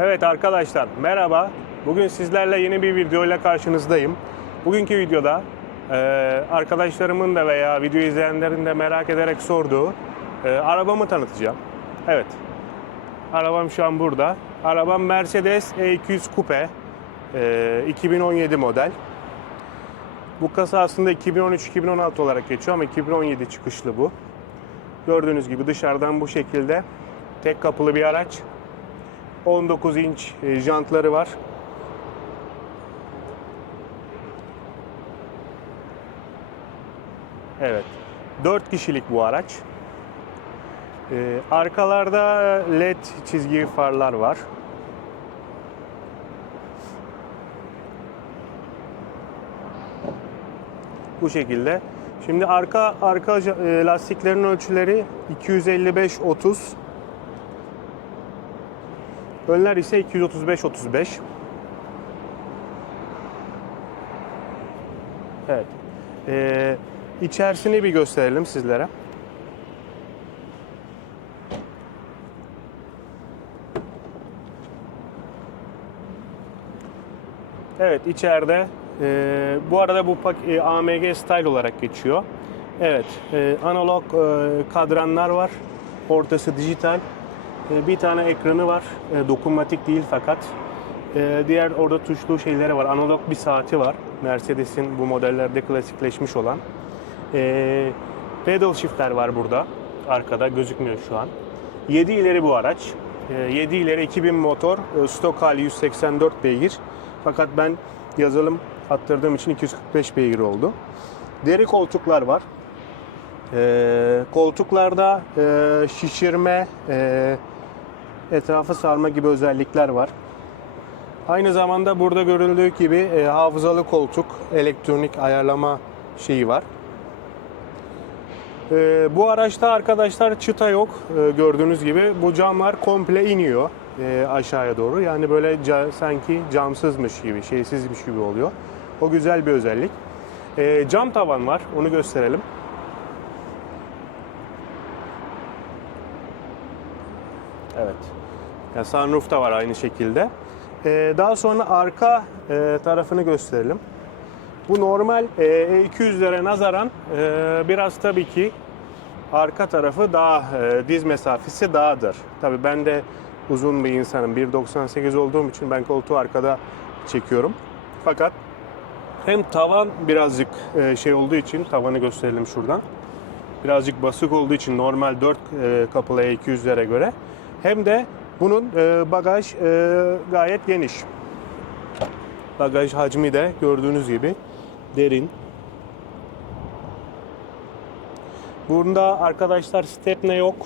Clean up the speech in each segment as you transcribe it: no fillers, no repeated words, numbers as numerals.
Evet arkadaşlar merhaba. Bugün sizlerle yeni bir videoyla karşınızdayım. Bugünkü videoda arkadaşlarımın da veya video izleyenlerin de merak ederek sorduğu arabamı tanıtacağım. Evet. Arabam şu an burada. Arabam Mercedes E200 Coupe 2017 model. Bu kasa aslında 2013-2016 olarak geçiyor ama 2017 çıkışlı bu. Gördüğünüz gibi dışarıdan bu şekilde tek kapılı bir araç. 19 inç jantları var. Evet. 4 kişilik bu araç. Arkalarda LED çizgi farlar var. Bu şekilde. Şimdi arka lastiklerin ölçüleri 255-30. Önler ise 235-35. Evet. İçerisini bir gösterelim sizlere. Evet, içeride bu arada bu AMG Style olarak geçiyor. Evet, analog kadranlar var. Ortası dijital. Bir tane ekranı var. Dokunmatik değil fakat. Diğer orada tuşlu şeyleri var. Analog bir saati var. Mercedes'in bu modellerde klasikleşmiş olan. Pedal shift'ler var burada. Arkada gözükmüyor şu an. 7 ileri bu araç. 7 ileri 2000 motor. Stok hali 184 beygir. Fakat ben yazılım attırdığım için 245 beygir oldu. Deri koltuklar var. Koltuklarda şişirme, etrafı sarma gibi özellikler var. Aynı zamanda burada görüldüğü gibi hafızalı koltuk, elektronik ayarlama şeyi var. Bu araçta arkadaşlar çıta yok. Gördüğünüz gibi bu camlar komple iniyor aşağıya doğru. Yani böyle sanki camsızmış gibi, şeysizmiş gibi oluyor. O güzel bir özellik. Cam tavan var. Onu gösterelim. Evet. Yani sunroof da var aynı şekilde. Daha sonra arka tarafını gösterelim. Bu normal E200'lere nazaran biraz tabii ki arka tarafı daha diz mesafesi dağdır. Tabii ben de uzun bir insanım. 1.98 olduğum için ben koltuğu arkada çekiyorum. Fakat hem tavan birazcık şey olduğu için tavanı gösterelim şuradan. Birazcık basık olduğu için normal 4 kapılı E200'lere göre hem de bunun bagaj gayet geniş. Bagaj hacmi de gördüğünüz gibi derin. Bunda arkadaşlar stepne yok.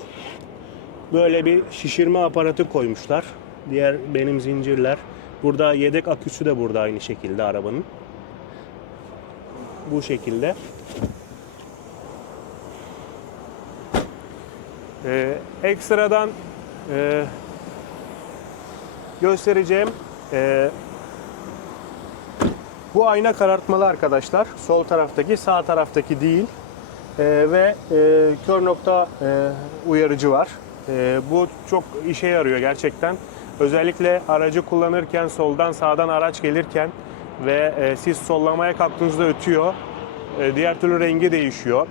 Böyle bir şişirme aparatı koymuşlar. Diğer benim zincirler. Burada yedek aküsü de burada aynı şekilde arabanın. Bu şekilde. Ekstradan göstereceğim bu ayna karartmalı arkadaşlar. Sol taraftaki, sağ taraftaki değil. Ve kör nokta uyarıcı var. Bu çok işe yarıyor gerçekten. Özellikle aracı kullanırken soldan sağdan araç gelirken ve siz sollamaya kalktığınızda ötüyor. Diğer türlü rengi değişiyor.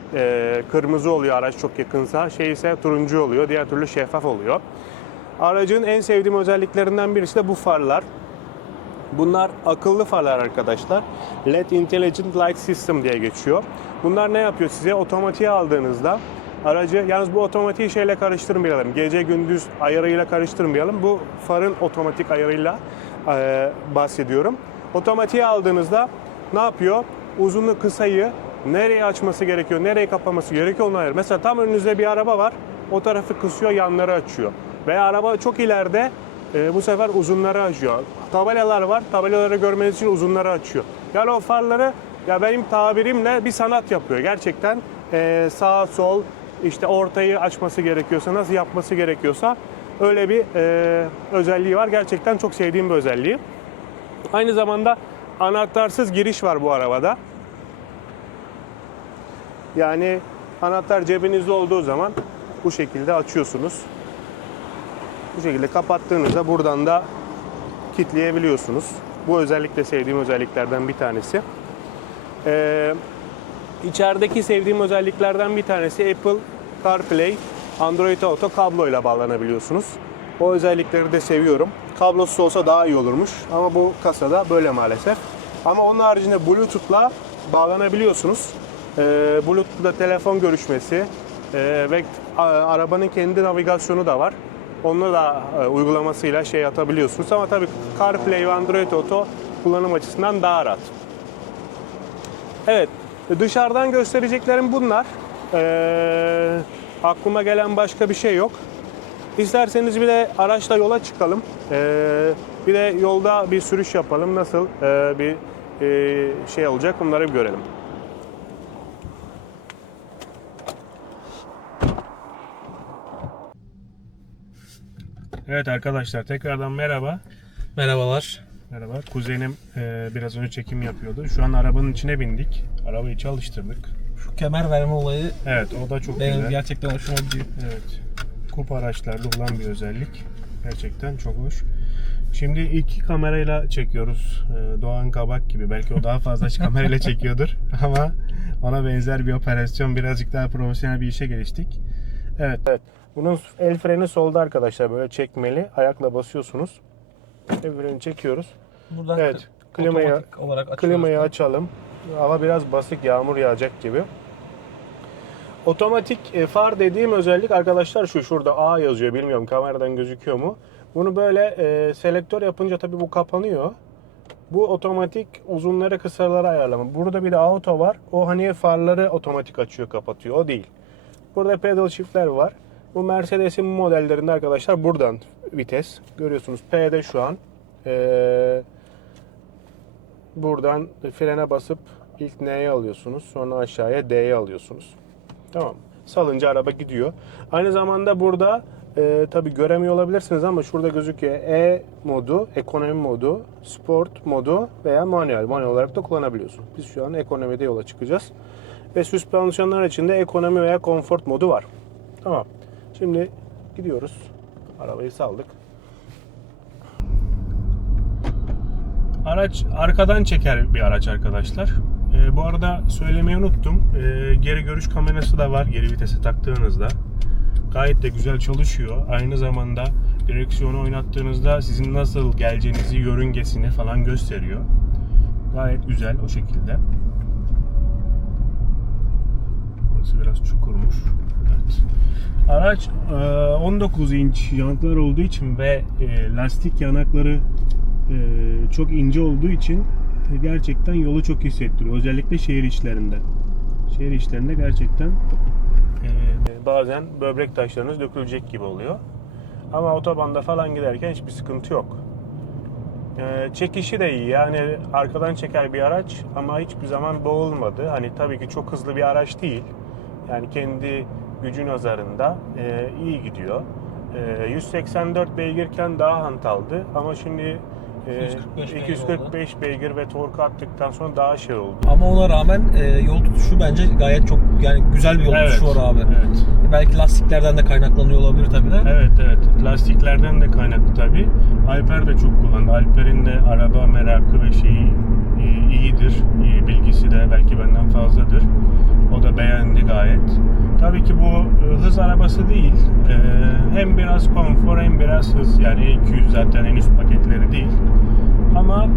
Kırmızı oluyor araç çok yakınsa. Şey ise turuncu oluyor. Diğer türlü şeffaf oluyor. Aracın en sevdiğim özelliklerinden birisi de bu farlar. Bunlar akıllı farlar arkadaşlar. LED Intelligent Light System diye geçiyor. Bunlar ne yapıyor size? Otomatiğe aldığınızda aracı, yalnız bu otomatiği şeyle karıştırmayalım. Gece gündüz ayarıyla karıştırmayalım. Bu farın otomatik ayarıyla bahsediyorum. Otomatiğe aldığınızda ne yapıyor? Uzunlu kısayı nereye açması gerekiyor, nereye kapaması gerekiyor onu ayır. Mesela tam önünüzde bir araba var. O tarafı kısıyor, yanları açıyor. Veya araba çok ileride bu sefer uzunları açıyor. Tabelalar var. Tabelaları görmeniz için uzunları açıyor. Yani o farları ya benim tabirimle bir sanat yapıyor. Gerçekten sağ sol işte ortayı açması gerekiyorsa, nasıl yapması gerekiyorsa öyle bir özelliği var. Gerçekten çok sevdiğim bir özelliği. Aynı zamanda anahtarsız giriş var bu arabada. Yani anahtar cebinizde olduğu zaman bu şekilde açıyorsunuz. Bu şekilde kapattığınızda buradan da kilitleyebiliyorsunuz. Bu özellikle sevdiğim özelliklerden bir tanesi. İçerideki sevdiğim özelliklerden bir tanesi Apple CarPlay, Android Auto kabloyla bağlanabiliyorsunuz. O özellikleri de seviyorum. Kablosuz olsa daha iyi olurmuş ama bu kasada böyle maalesef. Ama onun haricinde Bluetooth'la bağlanabiliyorsunuz. Bluetooth'la telefon görüşmesi ve arabanın kendi navigasyonu da var. Onunla da uygulamasıyla atabiliyorsunuz ama tabii CarPlay ve Android Auto kullanım açısından daha rahat. Evet, dışarıdan göstereceklerim bunlar. Aklıma gelen başka bir şey yok. İsterseniz bir de araçla yola çıkalım. Bir de yolda bir sürüş yapalım. Nasıl bir şey olacak bunları bir görelim. Evet arkadaşlar, tekrardan merhaba. Merhabalar. Merhaba. Kuzenim biraz önce çekim yapıyordu. Şu an arabanın içine bindik. Arabayı çalıştırdık. Şu kemer verme olayı Evet, o da çok benim güzel. gerçekten hoşuma gidiyor. Evet. Kupa araçlarda olan bir özellik. Gerçekten çok hoş. Şimdi ilk kamerayla çekiyoruz. Doğan Kabak gibi. Belki o daha fazla kamerayla çekiyordur. Ama ona benzer bir operasyon, birazcık daha profesyonel bir işe geliştik. Evet. Evet. Bunun el freni solda arkadaşlar. Böyle çekmeli. Ayakla basıyorsunuz. El freni çekiyoruz. Buradan Evet. otomatik olarak açıyoruz. Klimayı açalım. Hava biraz basık, yağmur yağacak gibi. Otomatik far dediğim özellik arkadaşlar şurada A yazıyor. Bilmiyorum kameradan gözüküyor mu? Bunu böyle selektör yapınca tabii bu kapanıyor. Bu otomatik uzunları kısaları ayarlama. Burada bir de auto var. O hani farları otomatik açıyor kapatıyor. O değil. Burada pedal shift'ler var. Bu Mercedes'in modellerinde arkadaşlar buradan vites. Görüyorsunuz P'de şu an. Buradan frene basıp ilk N'ye alıyorsunuz. Sonra aşağıya D'ye alıyorsunuz. Tamam. Salınca araba gidiyor. Aynı zamanda burada tabi göremiyor olabilirsiniz ama şurada gözüküyor. E modu, ekonomi modu, sport modu veya manuel. Manuel olarak da kullanabiliyorsun. Biz şu an ekonomide yola çıkacağız. Ve süspansiyonlar içinde ekonomi veya konfor modu var. Tamam. Şimdi gidiyoruz. Arabayı saldık. Araç arkadan çeker bir araç arkadaşlar. Bu arada söylemeyi unuttum. Geri görüş kamerası da var geri vitese taktığınızda. Gayet de güzel çalışıyor. Aynı zamanda direksiyonu oynattığınızda sizin nasıl geleceğinizi, yörüngesini falan gösteriyor. Gayet güzel o şekilde. Burası biraz çukurmuş. Evet. Araç 19 inç jantlar olduğu için ve lastik yanakları çok ince olduğu için gerçekten yolu çok hissettiriyor. Özellikle şehir içlerinde. Şehir içlerinde gerçekten bazen böbrek taşlarınız dökülecek gibi oluyor. Ama otobanda falan giderken hiçbir sıkıntı yok. Çekişi de iyi. Yani arkadan çeker bir araç ama hiçbir zaman boğulmadı. Hani tabii ki çok hızlı bir araç değil. Yani kendi gücü nazarında iyi gidiyor. 184 beygirken daha hantaldı ama şimdi 245 beygir ve torku attıktan sonra daha şey oldu. Ama ona rağmen yol tutuşu bence gayet çok yani güzel bir yol tutuşu var abi. Evet. Belki lastiklerden de kaynaklanıyor olabilir tabii de. Evet. Lastiklerden de kaynaklı tabii. Alper de çok kullandı. Alper'in de araba merakı ve şeyi iyidir. Bilgisi de belki benden fazladır. O da beğendi gayet. Tabii ki bu hız arabası değil. Hem biraz konfor hem biraz hız. Yani E200 zaten en üst paketleri değil. Ama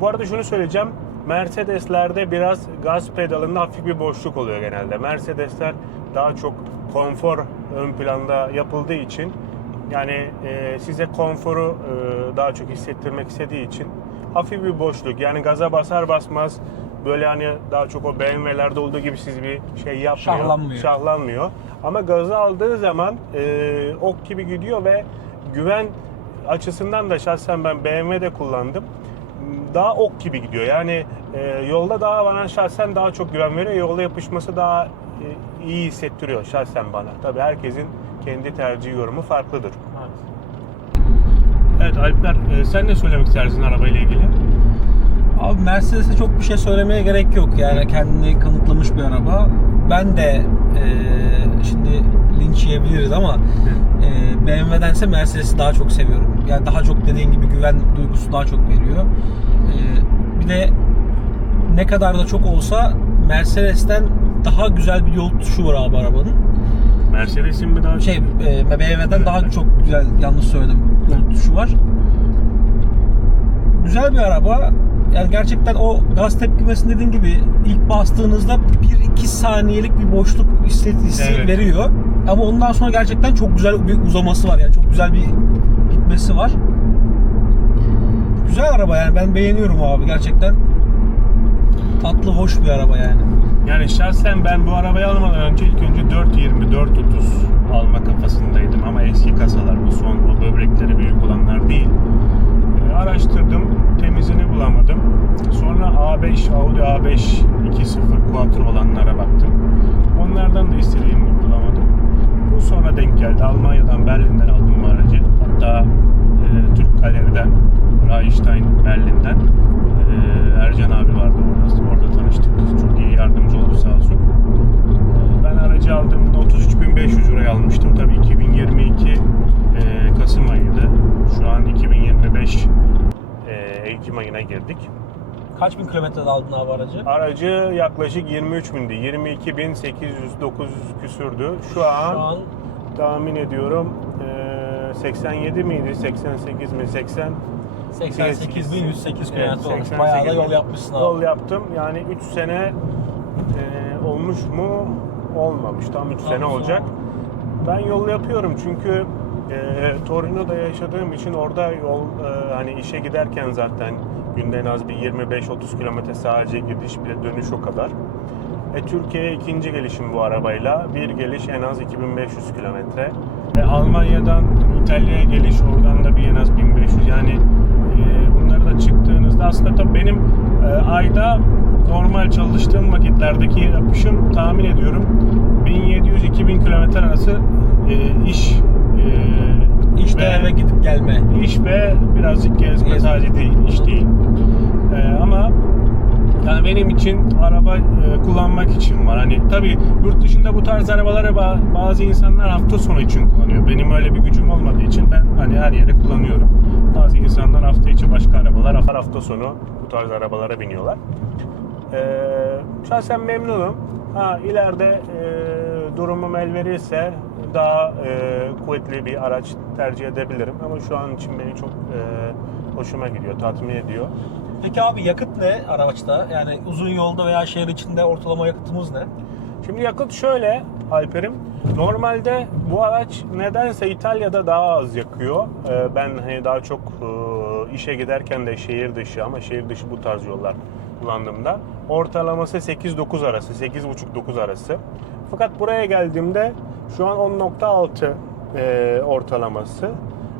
bu arada şunu söyleyeceğim. Mercedes'lerde biraz gaz pedalında hafif bir boşluk oluyor genelde. Mercedes'ler daha çok konfor ön planda yapıldığı için yani size konforu daha çok hissettirmek istediği için hafif bir boşluk. Yani gaza basar basmaz böyle hani daha çok o BMW'lerde olduğu gibi siz bir şey yapmıyor. Şahlanmıyor. Ama gazı aldığı zaman ok gibi gidiyor ve güven açısından da şahsen ben BMW'de kullandım. Daha ok gibi gidiyor. Yani yolda daha bana şahsen daha çok güven veriyor. Yolda yapışması daha iyi hissettiriyor şahsen bana. Tabii herkesin kendi tercih yorumu farklıdır. Evet Alper, sen ne söylemek istersin arabayla ilgili? Abi Mercedes'e çok bir şey söylemeye gerek yok. Yani kendini kanıtlamış bir araba. ben de şimdi linç yiyebiliriz ama BMW'dense Mercedes'i daha çok seviyorum. Yani daha çok dediğin gibi güven duygusu daha çok veriyor. Bir de ne kadar da çok olsa Mercedes'ten daha güzel bir yol tutuşu var abi arabanın. Mercedes'in mi daha BMW'den daha çok güzel, yanlış söyledim, yol tutuşu var. Güzel bir araba. Yani gerçekten o gaz tepkimesi dediğin gibi ilk bastığınızda 1-2 saniyelik bir boşluk hissi veriyor. Ama ondan sonra gerçekten çok güzel bir uzaması var. Yani çok güzel bir gitmesi var. Güzel araba yani, ben beğeniyorum abi gerçekten. Tatlı, hoş bir araba yani. Yani şahsen ben bu arabayı almadan önce ilk önce 420-430 alma kafasındaydım ama eski kasalar, bu son o böbrekleri büyük olanlar değil. Araştırdım, temizini bulamadım. Sonra A5, Audi A5 2.0 Quattro olanlara baktım. Onlardan da istediğimi bulamadım. Bu sonra denk geldi. Almanya'dan, Berlin'den aldım bu aracı. Hatta Türk Galeri'den, Rainstein Berlin'den Ercan abi vardı orada tanıştık. Çok iyi yardımcı oldu sağ olsun. Ben aracı aldığımda 33.500 liraya almıştım. Tabii 2022 Kasım ayıydı. Şu an 2025 Ekim ayına girdik. Kaç bin kilometrede aldın abi aracı? Aracı yaklaşık 23.000'di. 22.800-900 küsürdü. Şu an tahmin ediyorum 87 miydi? 88 mi? 88.108 kilometre olmuş. Bayağı da yol yapmışsın abi. Yol yaptım. Yani 3 sene olmuş mu? Olmamış. Tam 3 sene olacak. Ben yol yapıyorum çünkü Torino'da yaşadığım için orada yol hani işe giderken zaten günde en az bir 25-30 kilometre sadece gidiş, bir de dönüş o kadar. Türkiye'ye ikinci gelişim bu arabayla. Bir geliş en az 2500 kilometre. Almanya'dan İtalya'ya geliş, oradan da bir en az 1500. Yani bunları da çıktığınızda aslında tabii benim ayda normal çalıştığım vakitlerdeki yapışım tahmin ediyorum 1700-2000 kilometre arası iş İşte eve gidip gelme. İş ve birazcık gezme, sadece değil, iş değil. Ama yani benim için araba kullanmak için var. Hani tabii yurt dışında bu tarz arabaları bazı insanlar hafta sonu için kullanıyor. Benim öyle bir gücüm olmadığı için ben hani her yere kullanıyorum. Bazı insanlar hafta içi başka arabalar, hafta sonu bu tarz arabalara biniyorlar. Şahsen memnunum. İleride durumum el verirse daha kuvvetli bir araç tercih edebilirim. Ama şu an için beni çok hoşuma gidiyor, tatmin ediyor. Peki abi yakıt ne araçta? Yani uzun yolda veya şehir içinde ortalama yakıtımız ne? Şimdi yakıt şöyle Alper'im. Normalde bu araç nedense İtalya'da daha az yakıyor. Ben hani daha çok işe giderken de şehir dışı, ama şehir dışı bu tarz yollar kullandığımda ortalaması 8-9 arası, 8,5-9 arası. Fakat buraya geldiğimde şu an 10,6 ortalaması.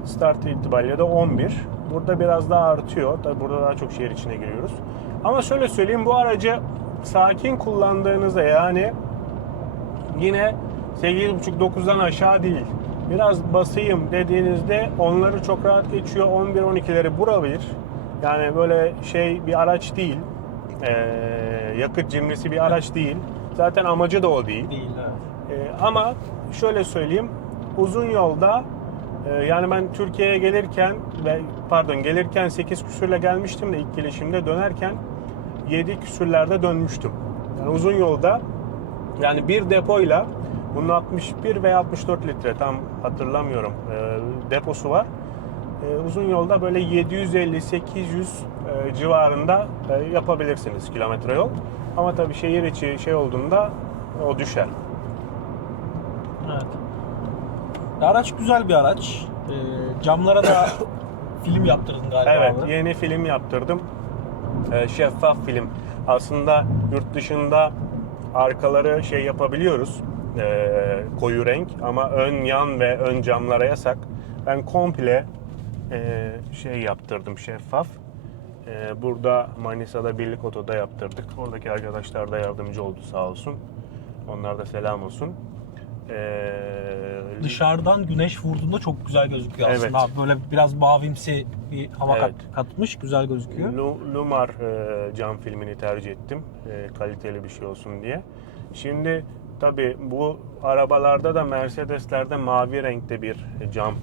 Start itibariyle de 11. Burada biraz daha artıyor. Tabii burada daha çok şehir içine giriyoruz. Ama şöyle söyleyeyim, bu aracı sakin kullandığınızda, yani yine 8,5-9'dan aşağı değil, biraz basayım dediğinizde onları çok rahat geçiyor. 11-12'leri vurabilir. Yani böyle bir araç değil. Yakıt cimrisi bir araç değil. Zaten amacı da o değil. Ama şöyle söyleyeyim, uzun yolda yani ben Türkiye'ye gelirken 8 küsürle gelmiştim de ilk gelişimde, dönerken 7 küsürlerde dönmüştüm. Yani uzun yolda, yani bir depoyla, bunun 61 veya 64 litre tam hatırlamıyorum deposu var. Uzun yolda böyle 750-800 civarında yapabilirsiniz kilometre yol. Ama tabii şehir içi olduğunda o düşer. Evet. Araç güzel bir araç. Camlara da film yaptırdın galiba. Evet, abi. yeni film yaptırdım. Şeffaf film. Aslında yurt dışında arkaları yapabiliyoruz. Koyu renk, ama ön, yan ve ön camlara yasak. Ben komple yaptırdım, şeffaf. Burada Manisa'da Birlik Oto'da yaptırdık. Oradaki arkadaşlar da yardımcı oldu sağ olsun. Onlar da selam olsun. Dışarıdan güneş vurduğunda çok güzel gözüküyor aslında. Evet. Böyle biraz mavimsi bir hava Evet. katmış, güzel gözüküyor. Lumar cam filmini tercih ettim. Kaliteli bir şey olsun diye. Şimdi tabii bu arabalarda da Mercedes'lerde mavi renkte bir cam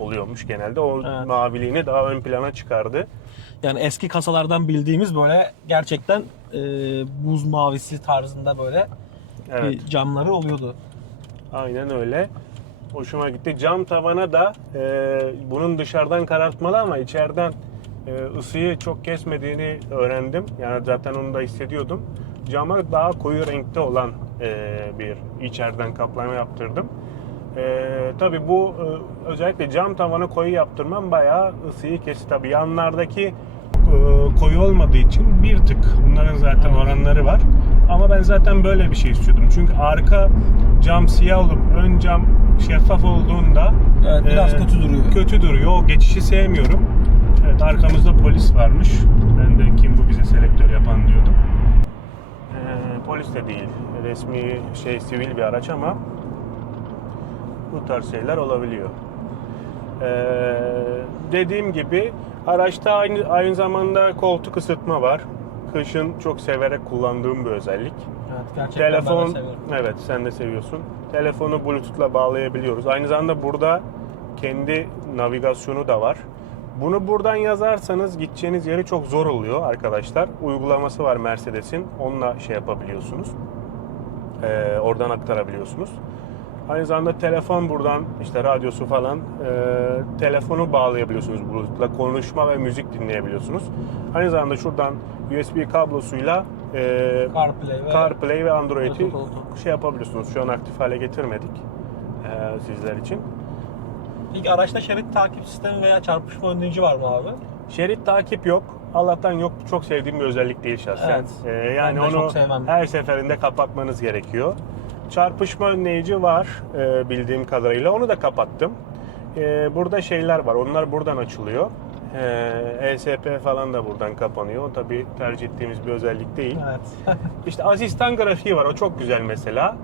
oluyormuş genelde. O Evet. maviliğini daha ön plana çıkardı. Yani eski kasalardan bildiğimiz böyle gerçekten buz mavisi tarzında böyle Evet. bir camları oluyordu. Aynen öyle. Hoşuma gitti. Cam tavana da bunun dışarıdan karartmalı ama içeriden ısıyı çok kesmediğini öğrendim. Yani zaten onu da hissediyordum. Cama daha koyu renkte olan bir içeriden kaplama yaptırdım. Tabii bu özellikle cam tavanı koyu yaptırmam bayağı ısıyı kesti. Tabii yanlardaki koyu olmadığı için bir tık. Bunların zaten oranları var. Ama ben zaten böyle bir şey istiyordum. Çünkü arka cam siyah olup ön cam şeffaf olduğunda Evet, biraz kötü duruyor. Kötü duruyor. O geçişi sevmiyorum. Evet, arkamızda polis varmış. Ben de kim bu bize selektör yapan diyordum. Polis de değil. Resmi sivil bir araç ama bu tarz şeyler olabiliyor. Dediğim gibi araçta aynı zamanda koltuk ısıtma var. Kışın çok severek kullandığım bir özellik. Evet, gerçekten ben de Telefon, seviyorum. evet sen de seviyorsun. Telefonu Bluetooth'la bağlayabiliyoruz. Aynı zamanda burada kendi navigasyonu da var. Bunu buradan yazarsanız gideceğiniz yeri çok zor oluyor arkadaşlar. Uygulaması var Mercedes'in. Onunla yapabiliyorsunuz. Oradan aktarabiliyorsunuz. Aynı zamanda telefon buradan işte radyosu falan telefonu bağlayabiliyorsunuz Bluetooth'la. Konuşma ve müzik dinleyebiliyorsunuz. Aynı zamanda şuradan USB kablosuyla CarPlay ve Android'i yapabiliyorsunuz. Şu an aktif hale getirmedik sizler için. İlk araçta şerit takip sistemi veya çarpışma önleyici var mı abi? Şerit takip yok. Allah'tan yok. Çok sevdiğim bir özellik değil şahsen. Evet. Yani Ben de onu çok sevmem. her seferinde kapatmanız gerekiyor. Çarpışma önleyici var bildiğim kadarıyla. Onu da kapattım. Burada şeyler var. Onlar buradan açılıyor. ESP falan da buradan kapanıyor. O tabii tercih ettiğimiz bir özellik değil. Evet. İşte asistan grafiği var. O çok güzel mesela.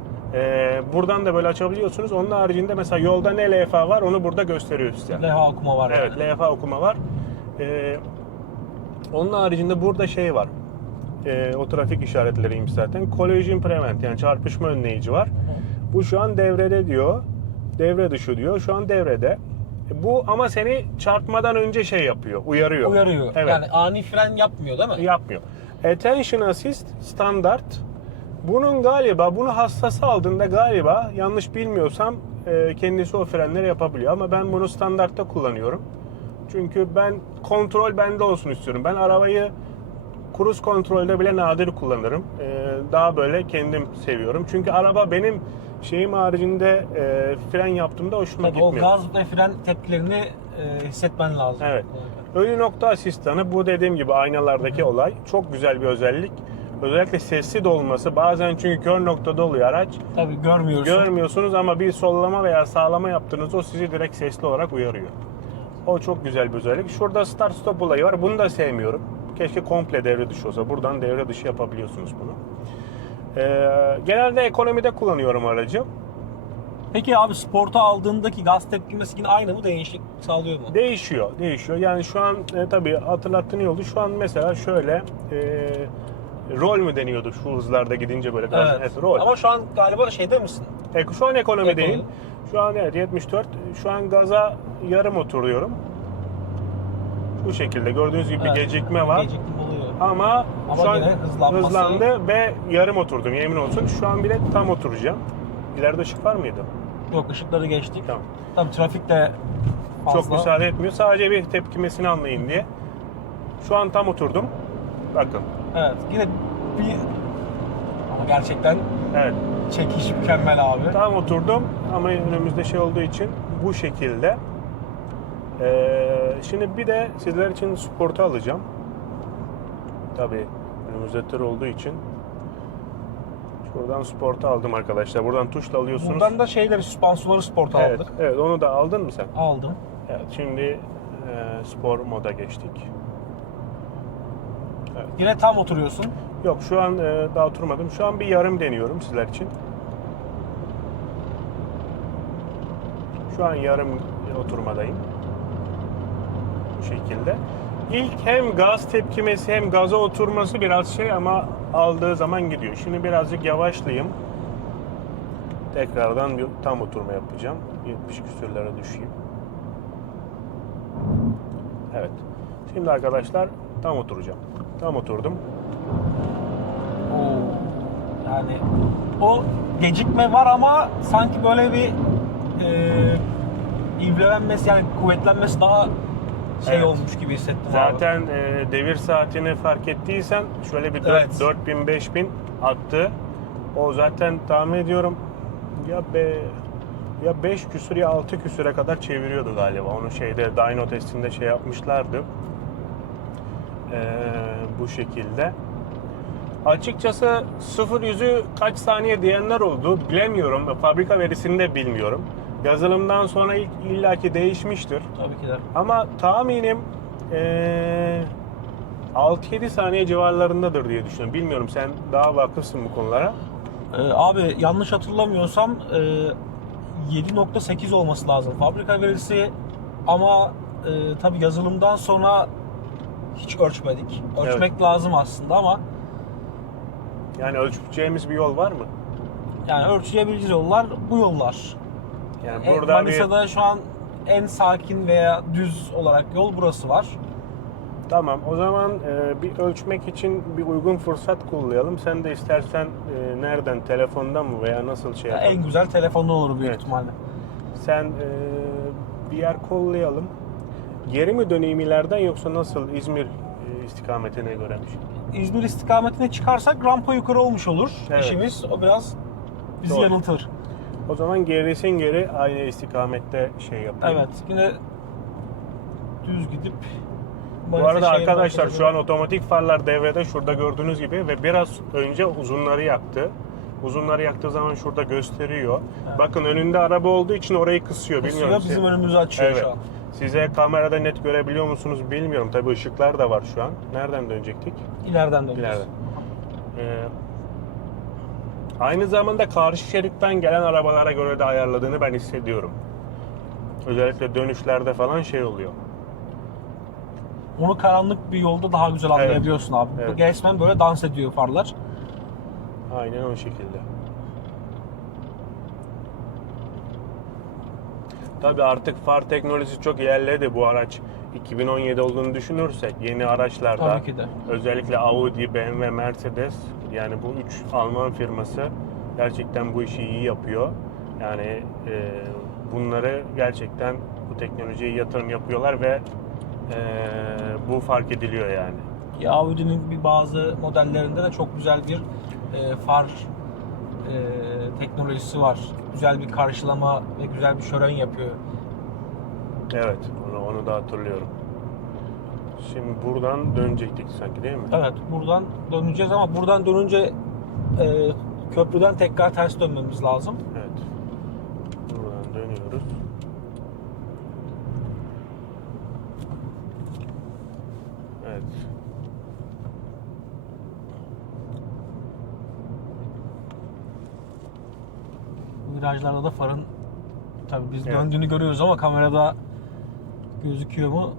Buradan da böyle açabiliyorsunuz. Onun haricinde mesela yolda ne levha var onu burada gösteriyor size. Levha okuma var Evet, yani. levha okuma var. Onun haricinde burada şey var. O trafik işaretleriymiş zaten. Collision Prevent yani çarpışma önleyici var. Bu şu an devrede diyor. Devre dışı diyor. Şu an devrede. Bu ama seni çarpmadan önce şey yapıyor. Uyarıyor. Uyarıyor. Evet. Yani ani fren yapmıyor değil mi? Yapmıyor. Attention Assist standart. Bunun galiba bunu hassasa aldığında galiba yanlış bilmiyorsam kendisi o frenleri yapabiliyor. Ama ben bunu standartta kullanıyorum. Çünkü ben kontrol bende olsun istiyorum. Ben arabayı cruise kontrolde bile nadir kullanırım. Daha böyle kendim seviyorum. Çünkü araba benim şeyim haricinde fren yaptığımda hoşuma Tabii o gitmiyor. gaz ve fren tepkilerini hissetmen lazım. Evet. Ölü nokta asistanı bu dediğim gibi aynalardaki olay. Çok güzel bir özellik. Özellikle sesli de olması. Bazen çünkü kör noktada oluyor araç. Tabii görmüyorsun. Görmüyorsunuz ama bir sollama veya sağlama yaptığınızda o sizi direkt sesli olarak uyarıyor. O çok güzel bir özellik. Şurada start stop olayı var. Bunu da sevmiyorum. Keşke komple devre dışı olsa. Buradan devre dışı yapabiliyorsunuz bunu. Genelde ekonomide kullanıyorum aracı. Peki abi sporta aldığındaki gaz tepkimesi yine aynı mı, değişiklik sağlıyor mu? Değişiyor. Yani şu an tabii hatırlattığın iyi oldu. Şu an mesela şöyle rol mü deniyordu şu hızlarda gidince böyle gaz? Evet. Rol. Ama şu an galiba şeyde misin? Şu an ekonomideyim. Ekonomi. Şu an evet 74. Şu an gaza yarım oturuyorum. Bu şekilde gördüğünüz gibi bir gecikme var. Gecikme oluyor. Ama şu an yine hızlandı ve yarım oturdum yemin olsun. Şu an bile tam oturacağım. İleride ışık var mıydı? Yok, ışıkları geçtik. Tamam. Tabii trafik de fazla. Çok müsaade etmiyor. Sadece bir tepkimesini anlayın diye. Şu an tam oturdum. Bakın. Evet. Yine bir ama gerçekten Evet. çekiş mükemmel abi. Tam oturdum ama önümüzde şey olduğu için bu şekilde. Şimdi bir de sizler için sportu alacağım. Tabii önümüzde tır olduğu için. Şuradan sportu aldım arkadaşlar. Buradan tuşla alıyorsunuz. Buradan da şeyleri, süspansiyonları sporta Evet, aldık. evet onu da aldın mı sen? Aldım. Evet, şimdi spor moda geçtik. Evet. Yine tam oturuyorsun. Yok şu an daha oturmadım. Şu an bir yarım deniyorum sizler için. Şu an yarım oturmadayım. Bu şekilde. İlk hem gaz tepkimesi hem gaza oturması biraz şey ama aldığı zaman gidiyor. Şimdi birazcık yavaşlayayım. Tekrardan bir tam oturma yapacağım. 70 küsürlere düşeyim. Evet. Şimdi arkadaşlar tam oturacağım. Tam oturdum. Oo. Yani o gecikme var ama sanki böyle bir ivmelenmesi yani kuvvetlenmesi daha şey Evet. olmuş gibi hissettim abi. Zaten devir saatini fark ettiysen şöyle bir 4000-5000 attı. O zaten tahmin ediyorum ya 5 küsür ya 6 küsüre kadar çeviriyordu galiba. Onu şeyde dyno testinde şey yapmışlardı. Bu şekilde. Açıkçası 0-100'ü kaç saniye diyenler oldu. Bilemiyorum. Fabrika verisini de bilmiyorum. Yazılımdan sonra illaki değişmiştir. Tabii ki de. Ama tahminim 6-7 saniye civarlarındadır diye düşünüyorum. Bilmiyorum, sen daha vakıfsın bu konulara. Abi yanlış hatırlamıyorsam 7.8 olması lazım fabrika verisi ama tabii yazılımdan sonra hiç ölçmedik. Ölçmek lazım aslında ama Yani ölçeceğimiz bir yol var mı? yani ölçülebileceği yollar bu yollar. Yani burada Manisa'da şu an en sakin veya düz olarak yol burası var. Tamam, o zaman bir ölçmek için bir uygun fırsat kullanalım. Sen de istersen nereden, telefondan mı veya nasıl şey yapalım? En güzel telefonda olur büyük Evet. ihtimalle. Sen bir yer kollayalım. Geri mi döneyim ileriden yoksa nasıl, İzmir istikametine göre mi? İzmir istikametine çıkarsak rampa yukarı olmuş olur Evet. işimiz. O biraz bizi Doğru. yanıltır. O zaman gerisin geri aynı istikamette şey yapayım. Evet. Yine düz gidip Bu arada şehir arkadaşlar merkezine- şu an otomatik farlar devrede, şurada gördüğünüz gibi, ve biraz önce uzunları yaktı. Uzunları yaktığı zaman şurada gösteriyor. Evet. Bakın önünde araba olduğu için orayı kısıyor. Bilmiyorum. Kısıyor, bizim önümüzü açıyor Evet. şu an. Size kamerada net görebiliyor musunuz bilmiyorum. Tabii ışıklar da var şu an. Nereden dönecektik? İleriden dönüyoruz. İleriden. Aynı zamanda karşı şeritten gelen arabalara göre de ayarladığını ben hissediyorum. Özellikle dönüşlerde falan şey oluyor. Onu karanlık bir yolda daha güzel anlayabiliyorsun abi. Evet. Resmen böyle dans ediyor farlar. Aynen o şekilde. Tabii artık far teknolojisi çok ilerledi. Bu araç 2017 olduğunu düşünürsek yeni araçlarda Tabii ki de. özellikle Audi, BMW, Mercedes, yani bu üç Alman firması gerçekten bu işi iyi yapıyor. Yani bunları gerçekten, bu teknolojiye yatırım yapıyorlar ve bu fark ediliyor yani. Ya Audi'nin bir bazı modellerinde de çok güzel bir far teknolojisi var. Güzel bir karşılama ve güzel bir şören yapıyor. Evet, onu da hatırlıyorum. Şimdi buradan dönecektik sanki, değil mi? Evet, buradan döneceğiz ama buradan dönünce köprüden tekrar ters dönmemiz lazım. Evet. Buradan dönüyoruz. Evet. Bu virajlarda da farın tabii biz Evet. döndüğünü görüyoruz ama kamerada gözüküyor mu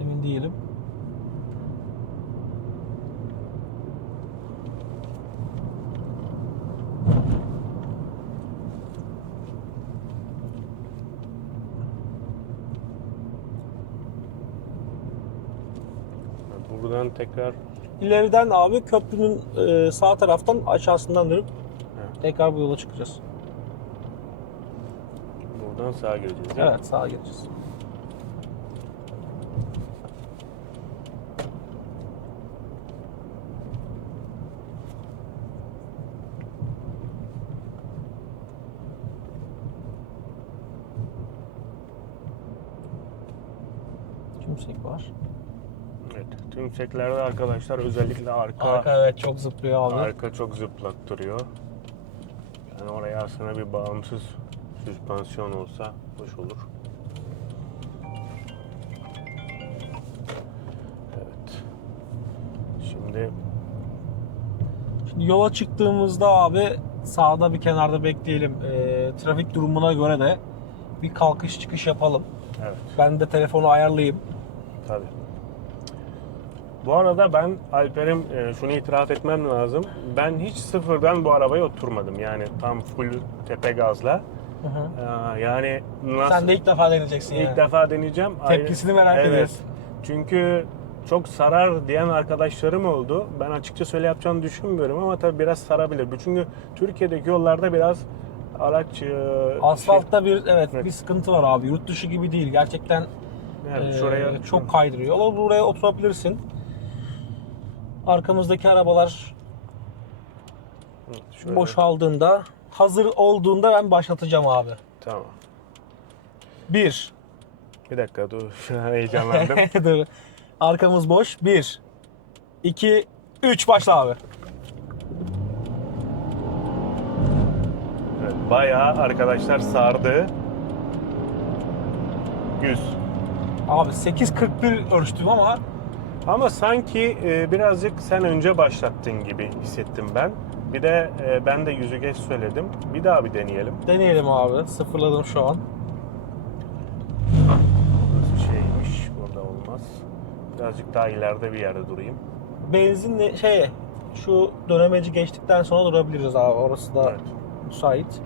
emin değilim. Buradan tekrar İleriden abi köprünün sağ taraftan aşağısından dönüp Evet. tekrar bu yola çıkacağız. buradan sağa gireceğiz. değil mi? Evet, sağa gireceğiz. Tümsek var. Evet. Tümseklerde arkadaşlar özellikle arka Evet çok zıplıyor abi. arka çok zıplattırıyor. Yani oraya aslında bir bağımsız süspansiyon olsa hoş olur. Evet. Şimdi Şimdi yola çıktığımızda abi sağda bir kenarda bekleyelim. Trafik durumuna göre de bir kalkış çıkış yapalım. evet, Ben de telefonu ayarlayayım. tabii. Bu arada ben Alper'im şunu itiraf etmem lazım. Ben hiç sıfırdan bu arabaya oturmadım. Yani tam full tepe gazla. Hı hı. Yani nasıl? Sen de ilk defa deneyeceksin İlk yani. defa deneyeceğim. Tepkisini merak Evet. ediyorsun. Çünkü çok sarar diyen arkadaşlarım oldu. Ben açıkçası öyle yapacağını düşünmüyorum ama tabii biraz sarabilir. Çünkü Türkiye'deki yollarda biraz araç Asfaltta bir Evet. bir sıkıntı var abi. Yurt dışı gibi değil. Gerçekten yani şuraya çok kaydırıyor. Buraya oturabilirsin. Arkamızdaki arabalar şöyle. boşaldığında, hazır olduğunda ben başlatacağım abi. Tamam. 1. Bir dakika dur. Heyecanlandım. Dur. Arkamız boş. 1 2 3 başla abi. Evet, bayağı arkadaşlar sardı. 100. Abi 8.41 ölçtüm ama Sanki birazcık sen önce başlattın gibi hissettim ben. Bir de ben de 100'ü geç söyledim. Bir daha bir deneyelim. deneyelim abi. Sıfırladım şu an. Nasıl şeymiş? Burada olmaz. Birazcık daha ileride bir yerde durayım. Benzinle şu dönemeci geçtikten sonra durabiliriz abi. Orası da Evet. müsait.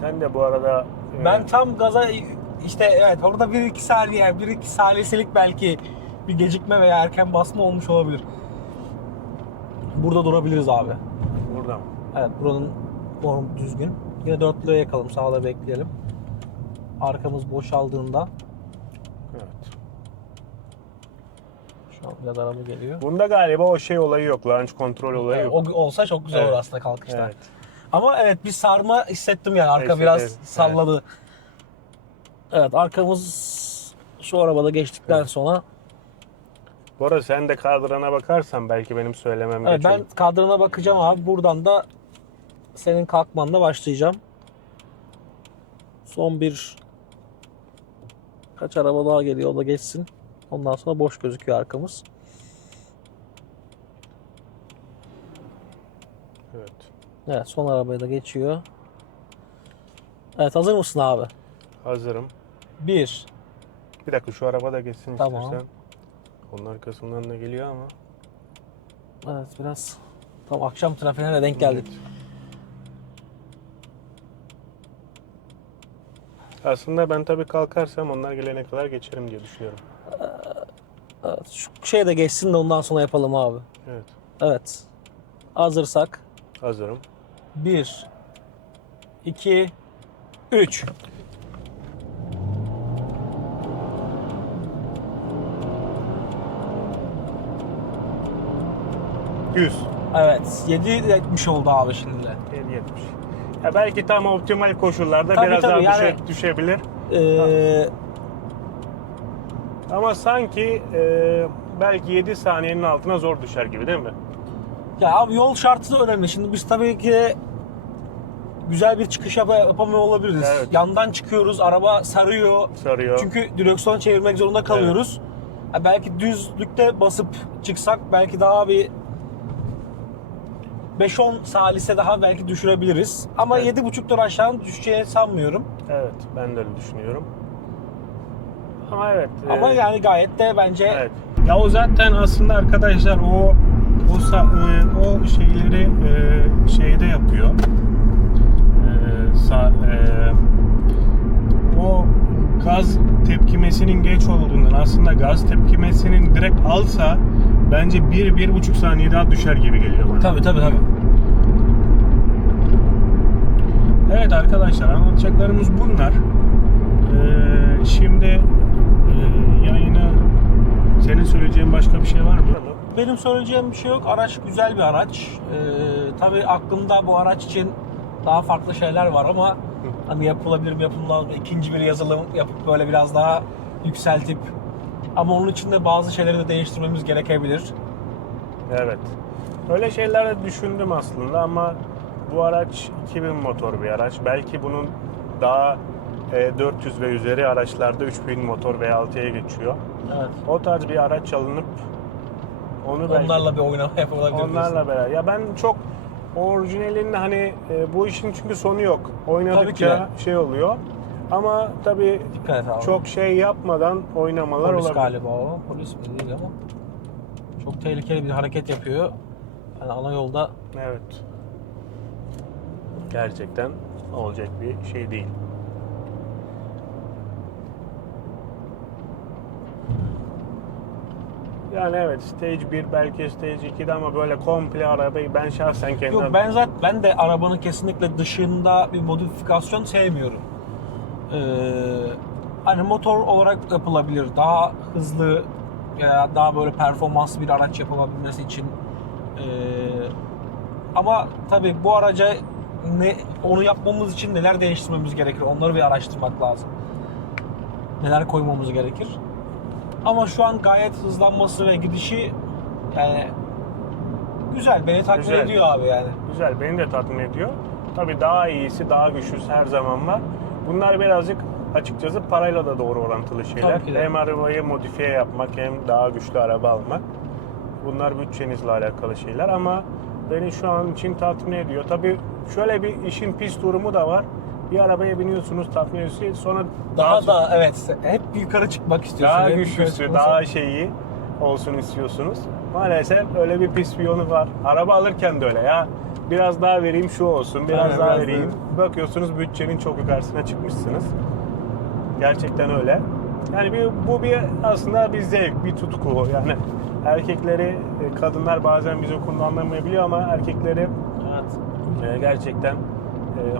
Sen de bu arada Ben tam gaza işte evet orada 1-2 saniye, 1-2 saliselik belki bir gecikme veya erken basma olmuş olabilir. Burada durabiliriz abi. buradan. Evet, buranın formu düzgün. Yine 4 liraya yakalım, sağda bekleyelim. Arkamız boşaldığında Evet. şu an biraz araba geliyor. Bunda galiba o şey olayı yok. Launch kontrol olayı yok. O olsa çok güzel olur Evet. aslında kalkışta. Evet. Ama evet bir sarma hissettim yani. Arka Evet, biraz evet. salladı. Evet, arkamız şu arabada geçtikten Evet. sonra Bu arada sen de kadrana bakarsan belki benim söylemem evet, geç ben olur. kadrına bakacağım abi. Buradan da senin kalkmanla başlayacağım. Son bir kaç araba daha geliyor, o da geçsin. Ondan sonra boş gözüküyor arkamız. Evet. Evet, son arabaya da geçiyor. Evet, hazır mısın abi? Hazırım. 1 Bir dakika şu araba da geçsin Tamam. istersen. Onun arkasından da geliyor ama. Evet, biraz tam akşam trafiğine de denk geldik. Evet. Aslında ben tabii kalkarsam onlar gelene kadar geçerim diye düşünüyorum. Evet, şu şey de geçsin de ondan sonra yapalım abi. Evet. Evet. Hazırsak Hazırım. 1 2 3 100. Evet, 7.70 oldu abi şimdi. 70. Ya belki tam optimal koşullarda Tabii, biraz tabii, daha yani- düşebilir. Ee, Ama sanki belki 7 saniyenin altına zor düşer gibi değil mi? ya abi yol şartı da önemli. Şimdi biz tabii ki de güzel bir çıkış yapamıyor olabiliriz. Evet. Yandan çıkıyoruz, araba sarıyor. Sarıyor. Çünkü direksiyon çevirmek zorunda kalıyoruz. Ha, belki düzlükte basıp çıksak belki daha bir 5-10 salise daha belki düşürebiliriz. Ama Evet. 7.5'tan aşağı düşeceğini sanmıyorum. Evet, ben de öyle düşünüyorum. Ama evet. Ama yani gayet de bence Evet. Ya o zaten aslında arkadaşlar o şeyleri şeyde yapıyor. O gaz tepkimesinin geç olduğundan aslında gaz tepkimesinin direkt alsa bence 1-1,5 saniye daha düşer gibi geliyor bana. tabii. Evet arkadaşlar, anlatacaklarımız bunlar. Şimdi yayını, senin söyleyeceğin başka bir şey var mı? Benim söyleyeceğim bir şey yok. Araç güzel bir araç. Tabii aklımda bu araç için daha farklı şeyler var ama hani yapılabilir mi, yapılmaz mı? İkinci bir yazılım yapıp böyle biraz daha yükseltip ama onun için de bazı şeyleri de değiştirmemiz gerekebilir. Evet. Öyle şeyler de düşündüm aslında ama bu araç 2000 motor bir araç. Belki bunun daha 400 ve üzeri araçlarda 3000 motor veya 6'ya geçiyor. Evet. O tarz bir araç alınıp onu belki Onlarla bir oynama yapılabilir. onlarla beraber. Ya ben çok orijinalinde hani bu işin çünkü sonu yok. Tabii ki Oynadıkça şey oluyor. Ama tabii Dikkat et abi. çok şey yapmadan oynamalar Polis olabilir. galiba o. Polis mi değil ama. Çok tehlikeli bir hareket yapıyor. Yani ana yolda Evet. Gerçekten olacak bir şey değil. Yani evet, Stage 1 belki Stage 2'de ama böyle komple arabayı ben şahsen kendim... yok, ben de arabanın kesinlikle dışında bir modifikasyon sevmiyorum. Hani motor olarak yapılabilir. Daha hızlı veya daha böyle performanslı bir araç yapılabilmesi için. Ama tabii bu araca onu yapmamız için neler değiştirmemiz gerekir? Onları bir araştırmak lazım. Neler koymamız gerekir? Ama şu an gayet hızlanması ve gidişi yani güzel. Beni tatmin Güzel. ediyor abi yani. Güzel, beni de tatmin ediyor. Tabii daha iyisi, daha güçlüsü her zaman var. Bunlar birazcık açıkçası parayla da doğru orantılı şeyler. Tabii ki de. Hem arabayı modifiye yapmak hem daha güçlü araba almak. Bunlar bütçenizle alakalı şeyler ama beni şu an için tatmin ediyor. Tabii şöyle bir işin pis durumu da var. Bir arabaya biniyorsunuz, tatmin ediyorsunuz. Sonra Daha da evet, hep yukarı çıkmak istiyorsun. daha Hep güçlüsü, yukarı daha şeyi olsun istiyorsunuz. Maalesef öyle bir pis bir yolu var. Araba alırken de öyle ya. Biraz daha vereyim şu olsun, biraz Aynen, daha biraz vereyim. Bakıyorsunuz bütçenin çok yukarısına çıkmışsınız. Gerçekten öyle. Yani bu bir aslında bir zevk, bir tutku. Yani erkekleri, kadınlar bazen biz o konuda anlamayabiliyor ama erkekleri Evet. gerçekten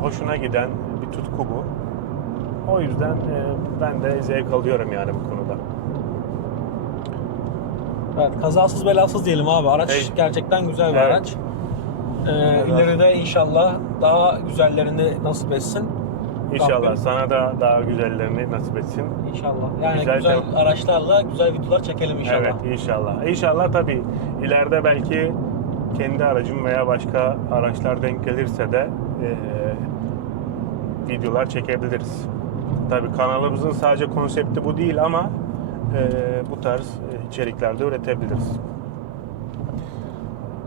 hoşuna giden bir tutku bu. O yüzden ben de zevk alıyorum yani bu konuda. Evet, kazasız belasız diyelim abi. Araç Evet. gerçekten güzel bir Evet. araç. İleride inşallah daha güzellerini nasip etsin. İnşallah Rabbim. sana da daha güzellerini nasip etsin. İnşallah. Yani Güzel güzel tabii. araçlarla güzel videolar çekelim inşallah. Evet inşallah. İnşallah tabii ileride belki kendi aracım veya başka araçlar denk gelirse de videolar çekebiliriz. Tabii kanalımızın sadece konsepti bu değil ama bu tarz içeriklerde üretebiliriz.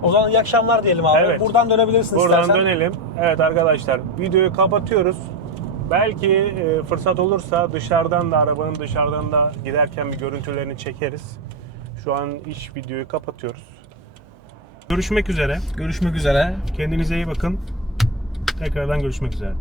O zaman iyi akşamlar diyelim abi. Evet. Buradan dönebilirsin Buradan istersen. dönelim. Evet arkadaşlar videoyu kapatıyoruz. Belki fırsat olursa dışarıdan da arabanın dışarıdan da giderken bir görüntülerini çekeriz. Şu an iç videoyu kapatıyoruz. Görüşmek üzere. Görüşmek üzere. Kendinize iyi bakın. Tekrardan görüşmek üzere.